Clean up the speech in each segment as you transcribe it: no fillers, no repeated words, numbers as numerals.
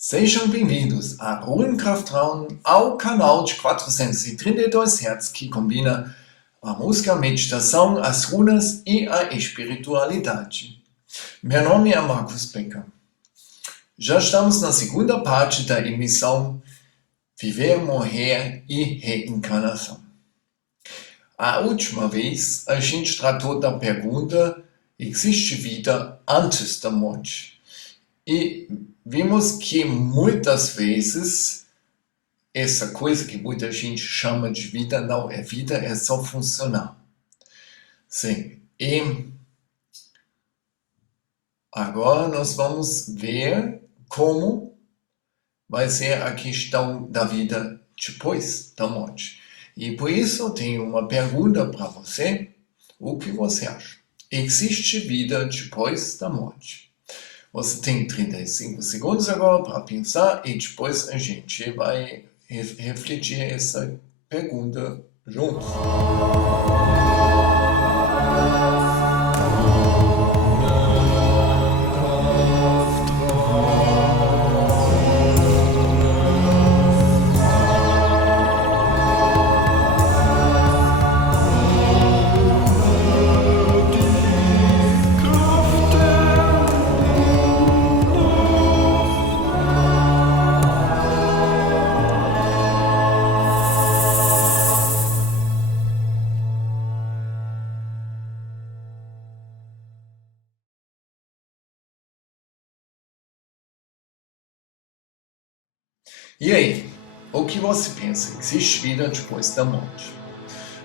Sejam bem-vindos a Runenkraftraum, ao canal de 432 Hz que combina a música, a meditação, as runas e a espiritualidade. Meu nome é Marcus Becker. Já estamos na segunda parte da emissão Viver, Morrer e Reencarnação. A última vez a gente tratou da pergunta: existe vida antes da morte? E vimos que muitas vezes essa coisa que muita gente chama de vida não é vida, é só funcional. Sim, e agora nós vamos ver como vai ser a questão da vida depois da morte. E por isso eu tenho uma pergunta para você. O que você acha? Existe vida depois da morte? Você tem 35 segundos agora para pensar e depois a gente vai refletir essa pergunta juntos. E aí, o que você pensa? Existe vida depois da morte?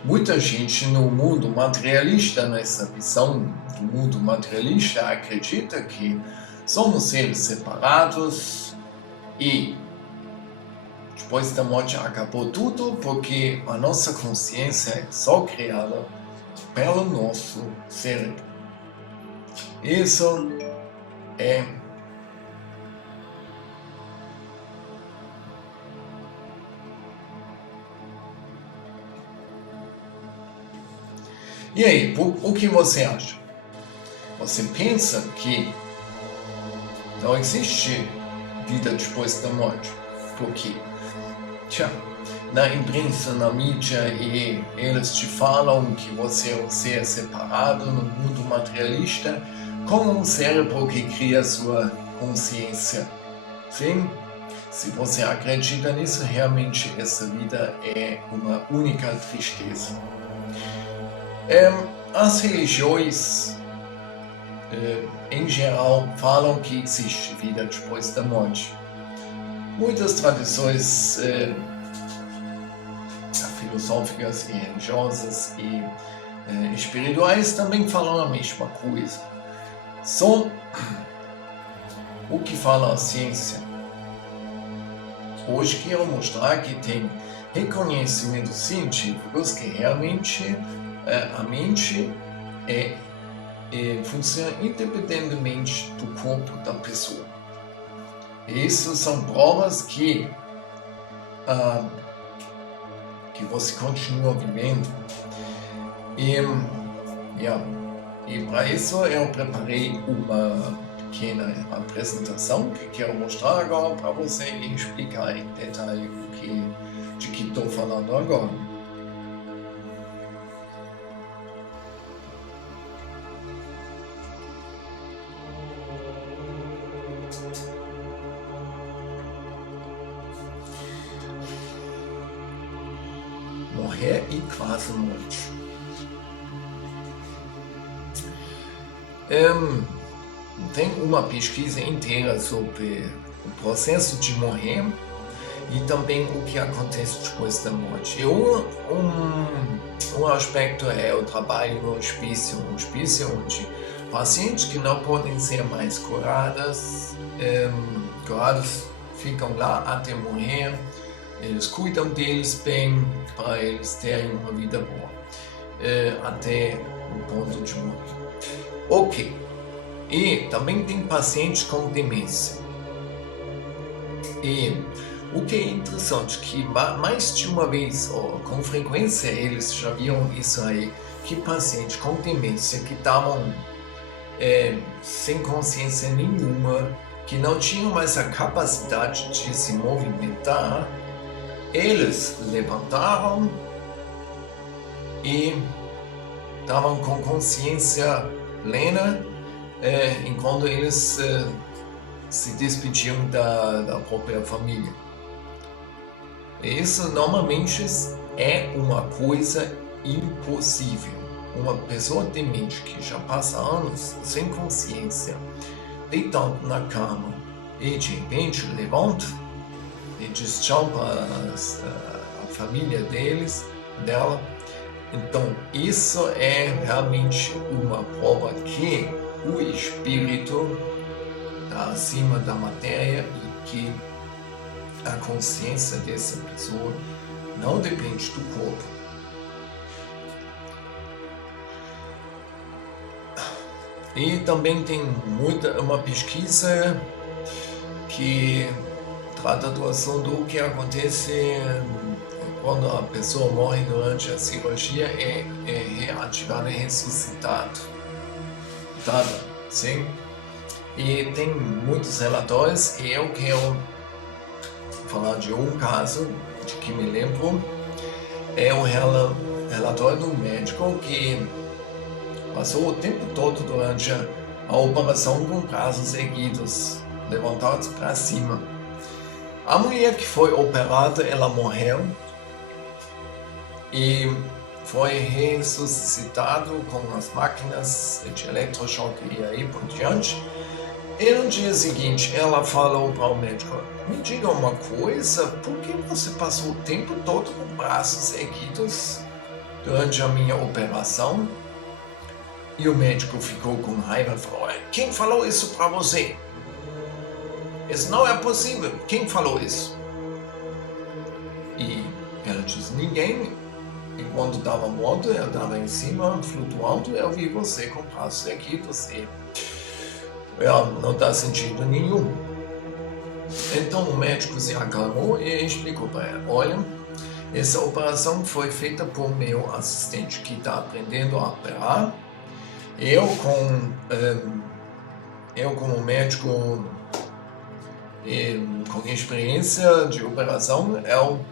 Muita gente no mundo materialista, nessa visão do mundo materialista, acredita que somos seres separados e depois da morte acabou tudo porque a nossa consciência é só criada pelo nosso cérebro. Isso é E aí, o que você acha? Você pensa que não existe vida depois da morte? Por quê? Na imprensa, na mídia, e eles te falam que você é um ser separado no mundo materialista, com um cérebro que cria sua consciência. Sim? Se você acredita nisso, realmente essa vida é uma única tristeza. As religiões, em geral, falam que existe vida depois da morte. Muitas tradições filosóficas e religiosas e espirituais também falam a mesma coisa. Só o que fala a ciência. Hoje quero mostrar que tem reconhecimentos científicos que realmente a mente funciona independentemente do corpo da pessoa. Isso são provas que você continua vivendo. E para isso eu preparei uma pequena apresentação que quero mostrar agora para você e explicar em detalhe de que estou falando agora. Morrer e quase morte. Tem uma pesquisa inteira sobre o processo de morrer e também o que acontece depois da morte. E um aspecto é o trabalho no hospício, onde pacientes que não podem ser mais curados ficam lá até morrer. Eles cuidam deles bem para eles terem uma vida boa, até o ponto de morte. Ok. E também tem pacientes com demência. E o que é interessante que mais de uma vez, ou com frequência, eles já viram isso aí, que pacientes com demência que estavam sem consciência nenhuma que não tinham mais a capacidade de se movimentar, eles levantaram e estavam com consciência plena, enquanto eles se despediam da própria família. Isso normalmente é uma coisa impossível. Uma pessoa demente que já passa anos sem consciência, deitado na cama e de repente levanta e diz tchau para a família dela. Então isso é realmente uma prova que o espírito está acima da matéria e que a consciência dessa pessoa não depende do corpo. E também tem uma pesquisa que trata do assunto que acontece quando a pessoa morre durante a cirurgia é reativada e ressuscitada. Sim? E tem muitos relatórios e eu quero falar de um caso de que me lembro. É um relatório do médico que passou o tempo todo durante a operação com braços erguidos, levantados para cima. A mulher que foi operada, ela morreu e foi ressuscitado com as máquinas de eletrochoque e aí por diante. E no dia seguinte ela falou para o médico: me diga uma coisa, por que você passou o tempo todo com braços erguidos durante a minha operação? E o médico ficou com raiva e falou: quem falou isso para você? Isso não é possível. Quem falou isso? E ela disse: ninguém. Enquanto estava morto, eu estava em cima, flutuando, eu vi você com braços erguidos e não dá sentido nenhum. Então o médico se acalmou e explicou para ela: olha, essa operação foi feita por meu assistente que está aprendendo a operar. Eu como médico com experiência de operação, eu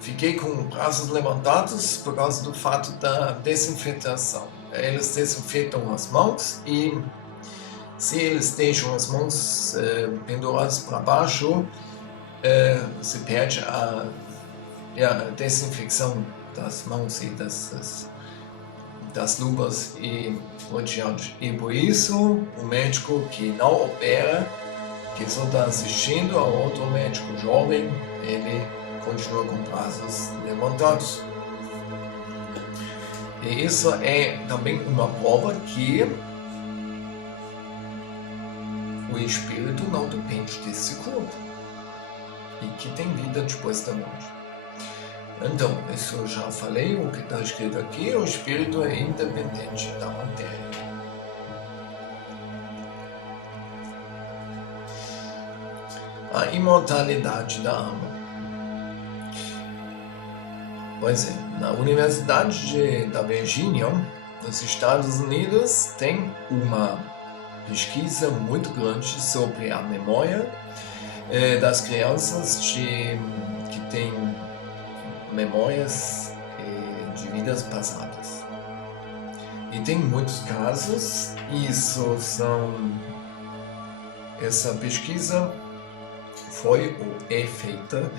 fiquei com braços levantados por causa do fato da desinfetação. Eles desinfetam as mãos e se eles deixam as mãos penduradas para baixo, se perde a desinfecção das mãos e das luvas e por diante. E por isso, o médico que não opera, que só está assistindo ao outro médico jovem, ele continua com braços levantados. E isso é também uma prova que o espírito não depende desse corpo e que tem vida depois da morte. Então, isso eu já falei, o que está escrito aqui: o espírito é independente da matéria. A imortalidade da alma. Pois é, na Universidade da Virgínia, nos Estados Unidos, tem uma pesquisa muito grande sobre a memória das crianças que têm memórias de vidas passadas. E tem muitos casos. Essa pesquisa é feita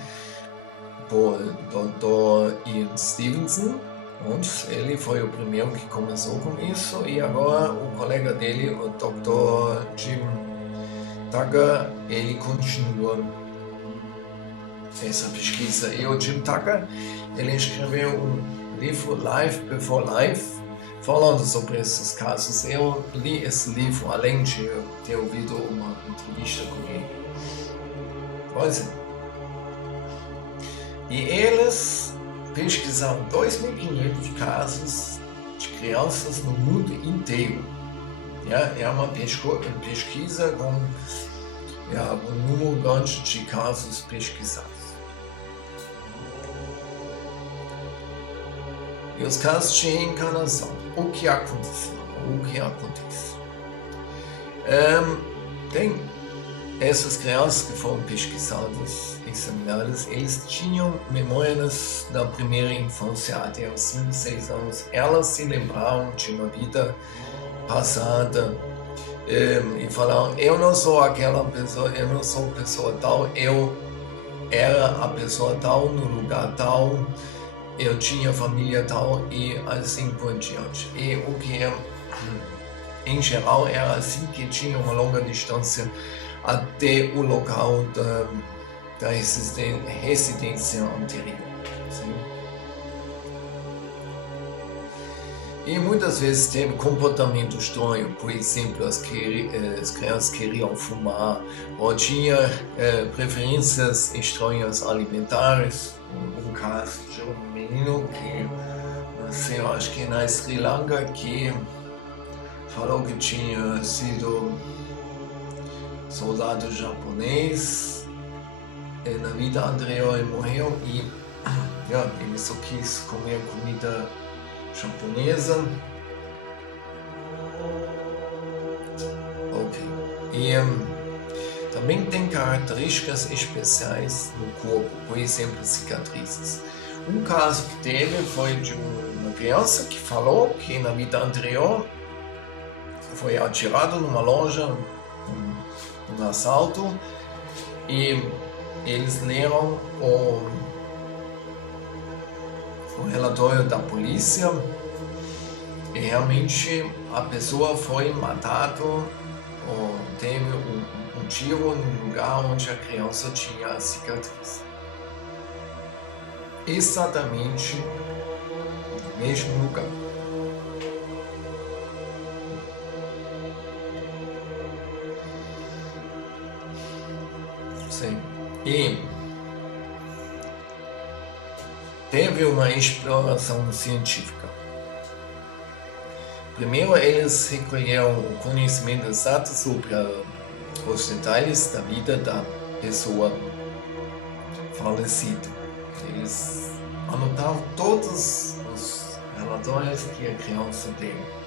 por Dr. Ian Stevenson, und ele foi o primeiro que começou com isso, e agora o colega dele, o Dr. Jim Tucker, ele continua essa pesquisa. E o Jim Tucker, ele escreveu um livro, Life Before Life, falando sobre esses casos. Eu li esse livro além de ter ouvido uma entrevista com ele. Pois é. E eles pesquisaram 2.500 casos de crianças no mundo inteiro. É uma pesquisa com um número grande de casos pesquisados. E os casos de reencarnação. O que aconteceu? O que acontece? Tem essas crianças que foram pesquisadas, examinadas, eles tinham memórias da primeira infância até os 5, 6 anos. Elas se lembravam de uma vida passada e falaram: eu não sou aquela pessoa, eu não sou pessoa tal, eu era a pessoa tal no lugar tal, eu tinha família tal e assim por diante. E o que em geral era assim que tinha uma longa distância até o local da residência anterior. Sim? E muitas vezes teve comportamento estranho, por exemplo, as crianças queriam fumar, ou tinha preferências estranhas alimentares. Um caso de um menino que nasceu, acho que na Sri Lanka, que falou que tinha sido soldado japonês na vida anterior e morreu, e ele só quis comer comida japonesa. Ok. E também tem características especiais no corpo, por exemplo, cicatrizes. Um caso que teve foi de uma criança que falou que na vida anterior foi atirado numa loja, um assalto, e eles leram o relatório da polícia e realmente a pessoa foi matada ou teve um tiro no lugar onde a criança tinha a cicatriz. Exatamente no mesmo lugar. Sim. E teve uma exploração científica. Primeiro, eles recolheram o conhecimento exato sobre os detalhes da vida da pessoa falecida. Eles anotaram todos os relatórios que a criança teve.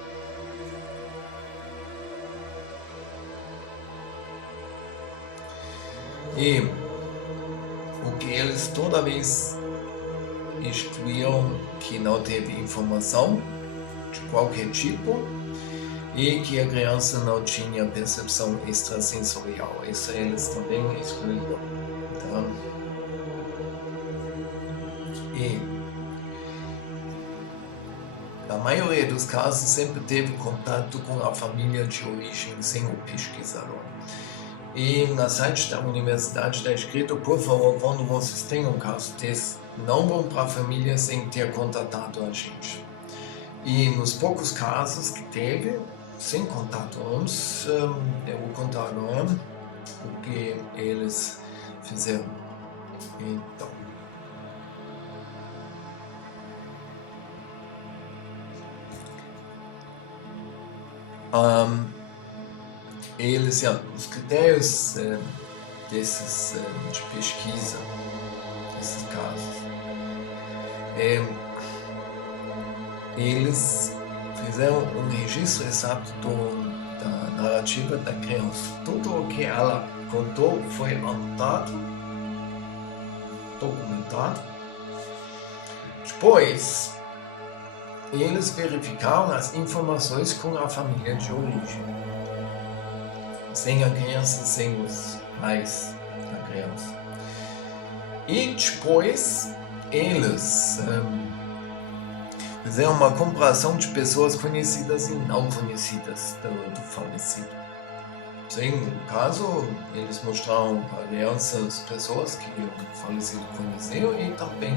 E o que eles toda vez excluíram que não teve informação de qualquer tipo e que a criança não tinha percepção extrasensorial. Isso eles também excluíram. Tá? E a maioria dos casos sempre teve contato com a família de origem sem o pesquisador. E na site da universidade está escrito: por favor, quando vocês têm um caso desse, não vão para a família sem ter contatado a gente. E nos poucos casos que teve, sem contato antes, eu vou contar agora o que eles fizeram. Então, os critérios desses de pesquisa, desses casos, eles fizeram um registro exato da narrativa da criança. Tudo o que ela contou foi anotado, documentado. Depois, eles verificaram as informações com a família de origem. Sem a criança, sem os pais da criança. E depois, eles fizeram uma comparação de pessoas conhecidas e não conhecidas do falecido. Sim, no caso, eles mostraram para a criança as pessoas que o falecido conheceu e também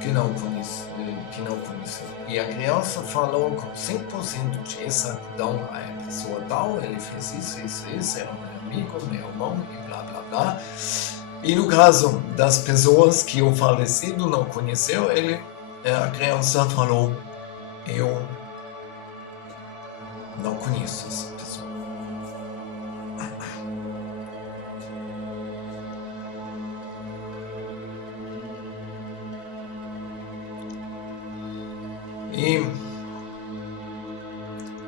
que não conheceu. E a criança falou com 100% de exatidão: a pessoa tal, ele fez isso, era meu amigo, meu irmão e blá blá blá. E no caso das pessoas que o falecido não conheceu, a criança falou: eu não conheço essa pessoa. E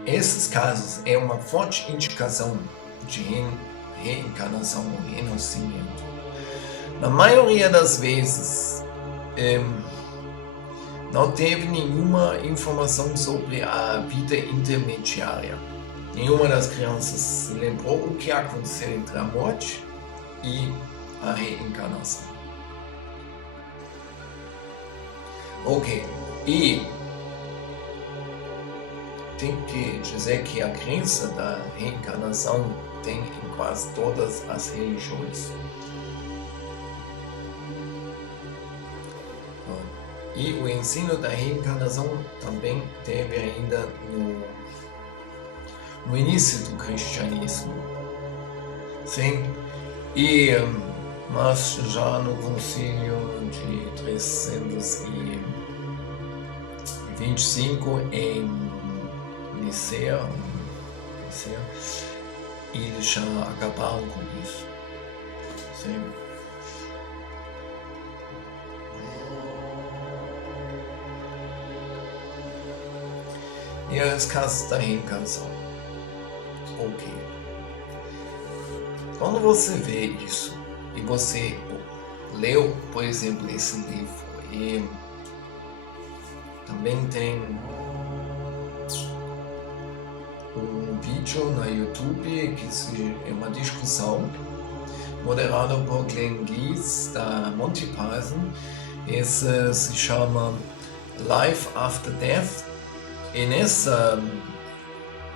esses casos é uma forte indicação de reencarnação ou renascimento. Na maioria das vezes, não teve nenhuma informação sobre a vida intermediária. Nenhuma das crianças se lembrou o que aconteceu entre a morte e a reencarnação. Ok, e tem que dizer que a crença da reencarnação tem em quase todas as religiões. E o ensino da reencarnação também teve ainda no início do cristianismo. Sim, mas já no concílio de 325 em Nicéia, eles já acabaram com isso. Sim. E as casos da reencarnação. Ok. Quando você vê isso e você leu, por exemplo, esse livro e também tem um vídeo na YouTube que é uma discussão moderada por Glenn Gies da Monty Python. Esse se chama Life After Death. E nessa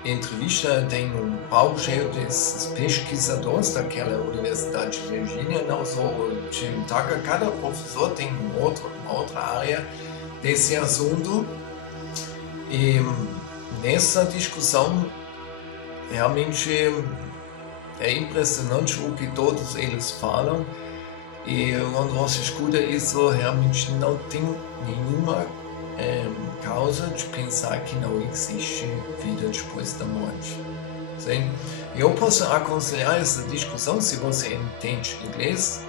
entrevista tem palco cheio desses pesquisadores daquela Universidade de Virgínia, não só o Jim Tucker, cada professor tem uma outra área desse assunto. E nessa discussão realmente é impressionante o que todos eles falam. E quando você escuta isso, realmente não tem nenhuma causa de pensar que não existe vida depois da morte. Sim? Eu posso aconselhar essa discussão se você entende inglês.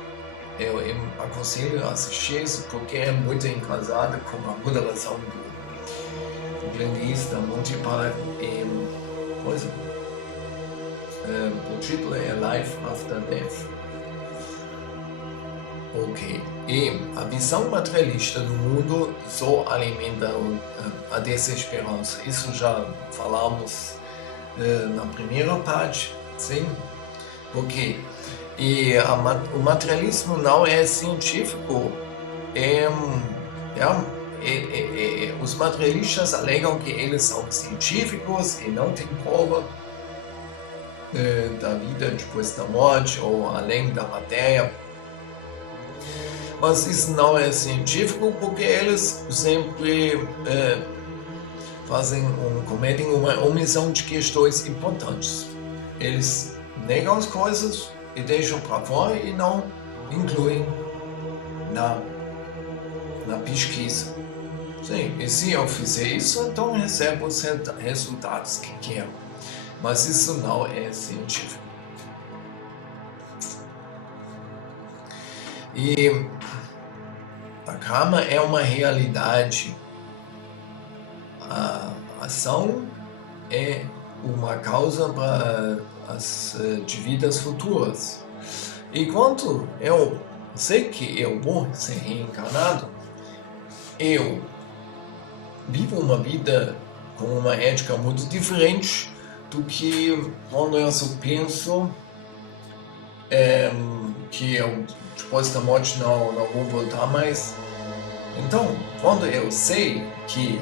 Eu aconselho a assistir isso porque é muito engraçado com a moderação do Glenn Gies da Monty Python. O título é Life After Death. Ok. E a visão materialista do mundo só alimenta a desesperança. Isso já falamos na primeira parte, sim? Ok. E o materialismo não é científico. Os materialistas alegam que eles são científicos e não têm prova da vida depois da morte ou além da matéria. Mas isso não é científico porque eles sempre cometem uma omissão de questões importantes. Eles negam as coisas e deixam para fora e não incluem na pesquisa. Sim, e se eu fizer isso, então recebo os resultados que quero. Mas isso não é científico. E a karma é uma realidade. A ação é uma causa para as vidas futuras. E quando eu sei que eu vou ser reencarnado, eu vivo uma vida com uma ética muito diferente do que quando eu só penso que eu depois da morte não vou voltar mais. Então, quando eu sei que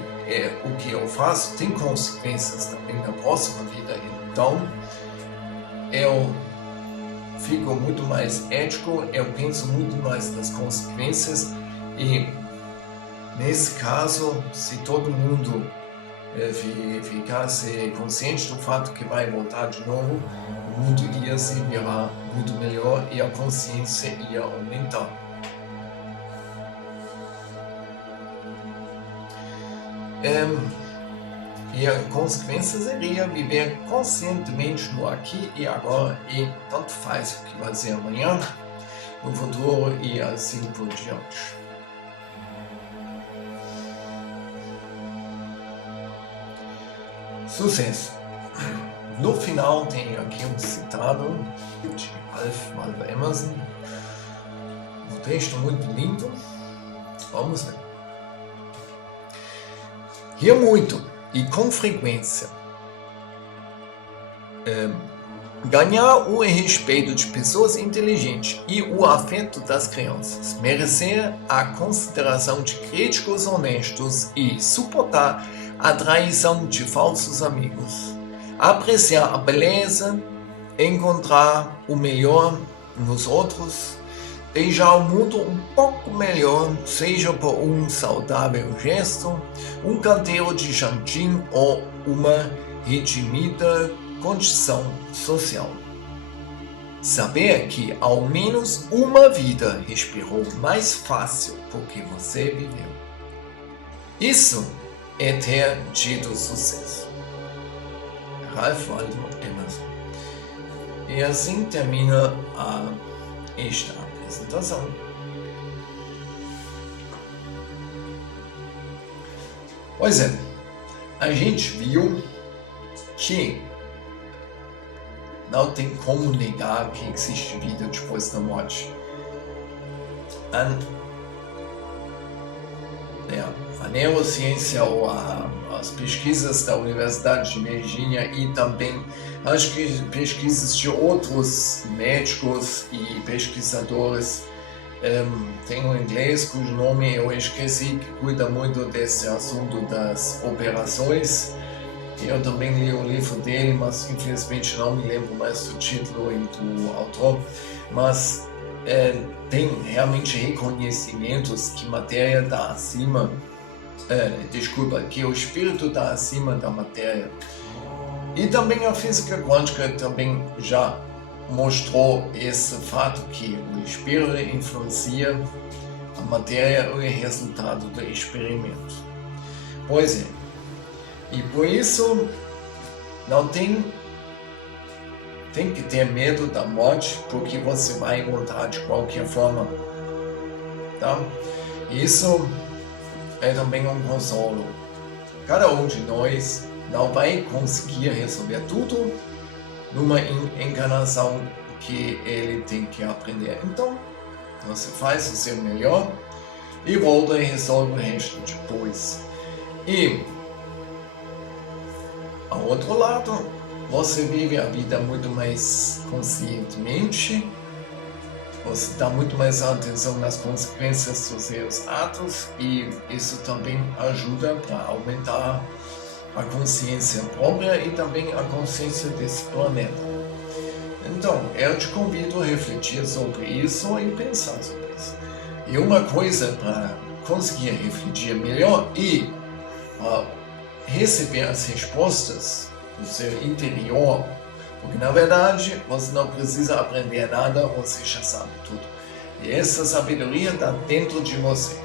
o que eu faço tem consequências também na próxima vida, então eu fico muito mais ético, eu penso muito mais nas consequências e nesse caso, se todo mundo ficasse consciente do fato que vai voltar de novo, o mundo ia se virar muito melhor e a consciência ia aumentar. E a consequência seria viver conscientemente no aqui e agora e tanto faz o que vai ser amanhã, no futuro e assim por diante. Sucesso! No final tem aqui um citado de Ralph Waldo Emerson, um texto muito lindo. Vamos ver. Rir muito e com frequência. Ganhar o respeito de pessoas inteligentes e o afeto das crianças, merecer a consideração de críticos honestos e suportar a traição de falsos amigos, apreciar a beleza, encontrar o melhor nos outros, deixar o mundo um pouco melhor, seja por um saudável gesto, um canteiro de jantim ou uma redimida condição social. Saber que ao menos uma vida respirou mais fácil porque você viveu. Isso é ter tido sucesso. Ralph Waldo Emerson. E assim termina esta apresentação. Pois é, a gente viu que não tem como negar que existe vida depois da morte. A neurociência ou as pesquisas da Universidade de Virgínia e também as pesquisas de outros médicos e pesquisadores, tem um inglês cujo nome eu esqueci, que cuida muito desse assunto das operações. Eu também li o livro dele, mas infelizmente não me lembro mais do título e do autor. Mas tem realmente reconhecimentos que matéria está acima, que o espírito está acima da matéria. E também a física quântica também já mostrou esse fato que o espírito influencia a matéria e o resultado do experimento. Pois é. E por isso não tem que ter medo da morte, porque você vai encontrar de qualquer forma. Tá? Isso é também um consolo. Cada um de nós não vai conseguir resolver tudo numa encarnação que ele tem que aprender. Então, você faz o seu melhor e volta e resolve o resto depois. E ao outro lado, você vive a vida muito mais conscientemente, você dá muito mais atenção nas consequências dos seus atos e isso também ajuda para aumentar a consciência própria e também a consciência desse planeta. Então, eu te convido a refletir sobre isso e pensar sobre isso. E uma coisa para conseguir refletir melhor e receber as respostas do seu interior, porque na verdade você não precisa aprender nada, você já sabe tudo. E essa sabedoria está dentro de você.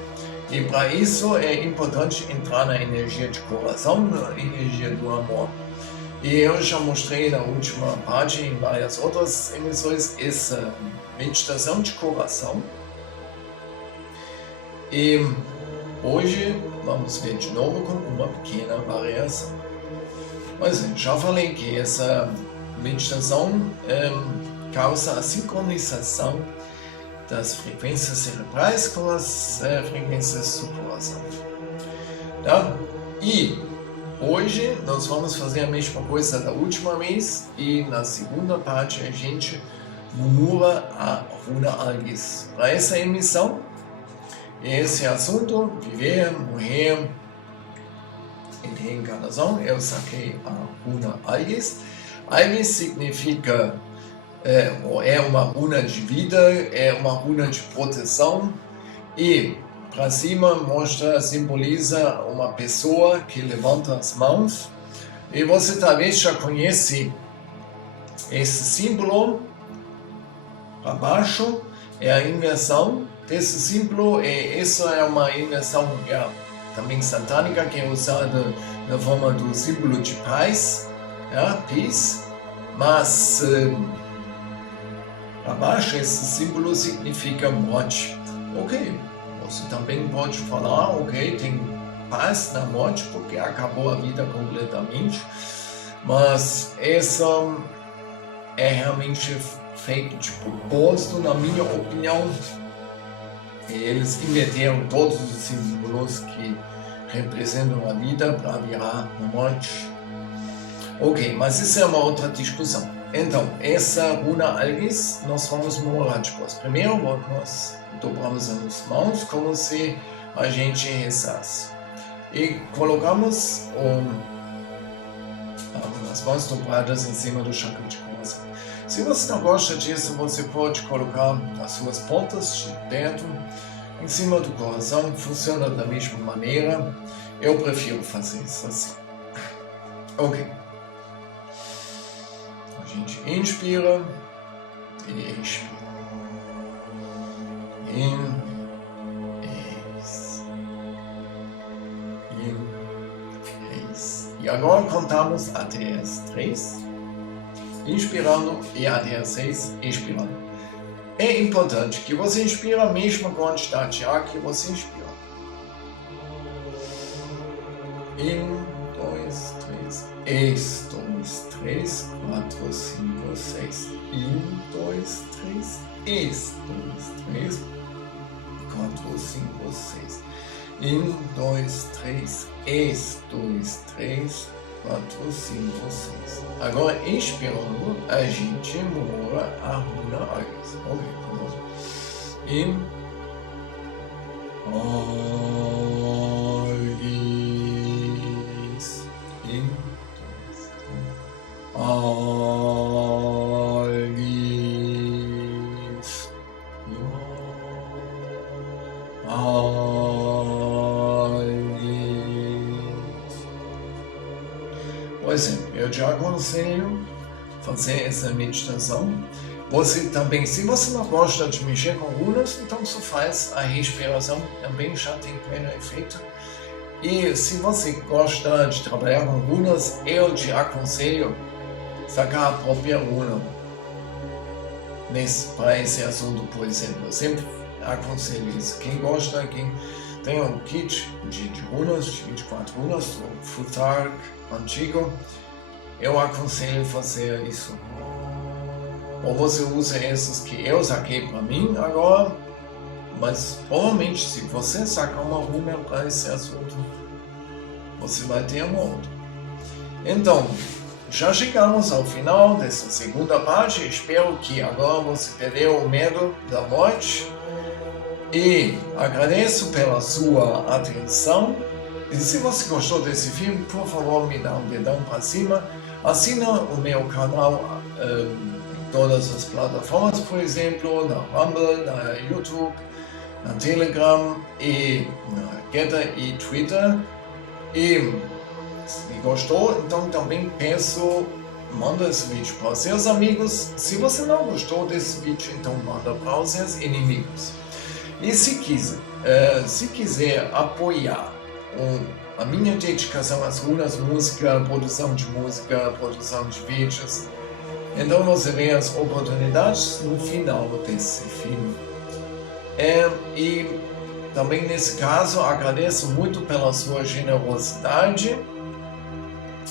E para isso é importante entrar na energia de coração, na energia do amor. E eu já mostrei na última parte, em várias outras emissões, essa meditação de coração. E hoje vamos ver de novo com uma pequena variação. Mas já falei que essa meditação causa a sincronização das frequências cerebrais com as frequências do coração. Tá? E hoje nós vamos fazer a mesma coisa da última vez e na segunda parte a gente murmura a runa Algis. Para essa emissão, esse assunto, viver, morrer, em reencarnação, eu saquei a runa Algis. Algis significa, é uma runa de vida, é uma runa de proteção e para cima simboliza uma pessoa que levanta as mãos e você talvez já conhece esse símbolo. Para baixo é a inversão desse símbolo e isso é uma inversão também satânica que é usada na forma do símbolo de paz, peace, mas para baixo esse símbolo significa morte. Ok, você também pode falar, ok, tem paz na morte porque acabou a vida completamente, Mas essa é realmente feito de propósito, na minha opinião. Eles inverteram todos os símbolos que representam a vida para virar a morte. Ok, mas isso é uma outra discussão. Então, essa runa Algis, nós vamos morar depois. Primeiro, nós dobramos as mãos como se a gente rezasse. E colocamos as mãos dobradas em cima do chakra de coração. Se você não gosta disso, você pode colocar as suas pontas de dedo em cima do coração. Funciona da mesma maneira. Eu prefiro fazer isso assim. Ok. A gente inspira e expira. E agora contamos até as 3, inspirando, e até as 6, expirando. É importante que você inspire a mesma quantidade de ar que você inspira. 1, 2, 3, 2, 3, 4, 5, 6. 1, 2, 3, 2, 3, 4, 5, 6. 1, 2, 3, 2, 3, 4, 5, 6. Agora, inspirando, a gente mora a runa Algis. Ok, vamos. Algis. Por exemplo, eu te aconselho fazer essa meditação. Você também, se você não gosta de mexer com runas, então você faz a respiração, também já tem pleno efeito. E se você gosta de trabalhar com runas, eu te aconselho sacar a própria runa para esse assunto, por exemplo. Eu sempre aconselho isso. Quem gosta, quem tem um kit de runas, de 24 runas, o Futhark antigo, eu aconselho fazer isso. Ou você usa esses que eu saquei para mim agora, mas provavelmente se você sacar uma runa para esse assunto, você vai ter uma outra. Então, já chegamos ao final dessa segunda parte. Espero que agora você perdeu o medo da morte. E agradeço pela sua atenção. E se você gostou desse filme, por favor, me dá um dedão para cima. Assina o meu canal em todas as plataformas, por exemplo, na Rumble, na YouTube, na Telegram e na Getter e Twitter. E se gostou, então também peço, manda esse vídeo para os seus amigos. Se você não gostou desse vídeo, então manda para os seus inimigos. E se quiser apoiar a minha dedicação às runas, música, produção de vídeos, então você vê as oportunidades no final desse filme. E também nesse caso agradeço muito pela sua generosidade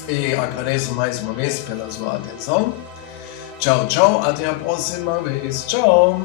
e agradeço mais uma vez pela sua atenção. Tchau, tchau, até a próxima vez. Tchau!